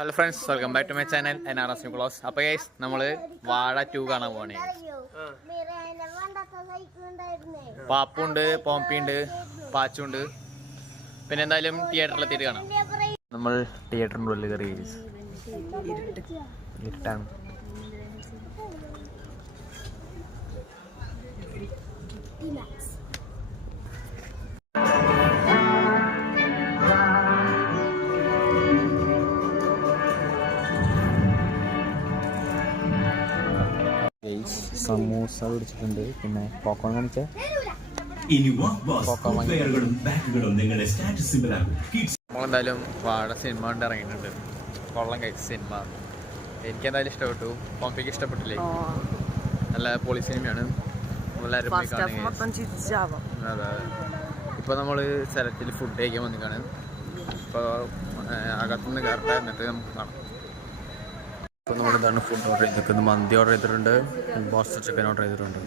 Hello friends, welcome back to my channel NRS Nicholas. അപ്പോൾ guys നമ്മൾ വാഴ 2 കാണാൻ പോവാണ്. പാപ്പുണ്ട്, പോംപിയുണ്ട്, പാച്ചുണ്ട്. പിന്നെ എന്തായാലും തിയേറ്ററിലെത്തിയിട്ട് കാണാം. നമ്മൾ തിയേറ്ററിൻ്റെ ഉള്ളിൽ കയറി. ഇരുട്ടാണ്. സമൂസ പിടിച്ചിട്ടുണ്ട്, പിന്നെ പോക്കോൺ കാണിച്ചേ. നമ്മളെന്തായാലും വാഴ സിനിമ കൊണ്ട് ഇറങ്ങിയിട്ടുണ്ട്. കൊള്ളം കഴിച്ച സിനിമ എനിക്കെന്തായാലും ഇഷ്ടപ്പെട്ടു. പോംപിക്ക് ഇഷ്ടപ്പെട്ടില്ലേ? നല്ല പൊളി സിനിമയാണ്. അതെ, ഇപ്പോൾ നമ്മൾ സ്ഥലത്തിൽ ഫുഡ് കഴിക്കാൻ വന്നിട്ടാണ്. ഇപ്പോൾ അകത്തുനിന്ന് കയറട്ടെ, എന്നിട്ട് നമുക്ക് കാണാം. ഇപ്പോൾ നമ്മളിതാണ് ഫുഡ് ഓർഡർ ചെയ്തിരിക്കുന്നത്. മന്തി ഓർഡർ ചെയ്തിട്ടുണ്ട്, ബോസ്റ്റർ ചിക്കൻ ഓർഡർ ചെയ്തിട്ടുണ്ട്.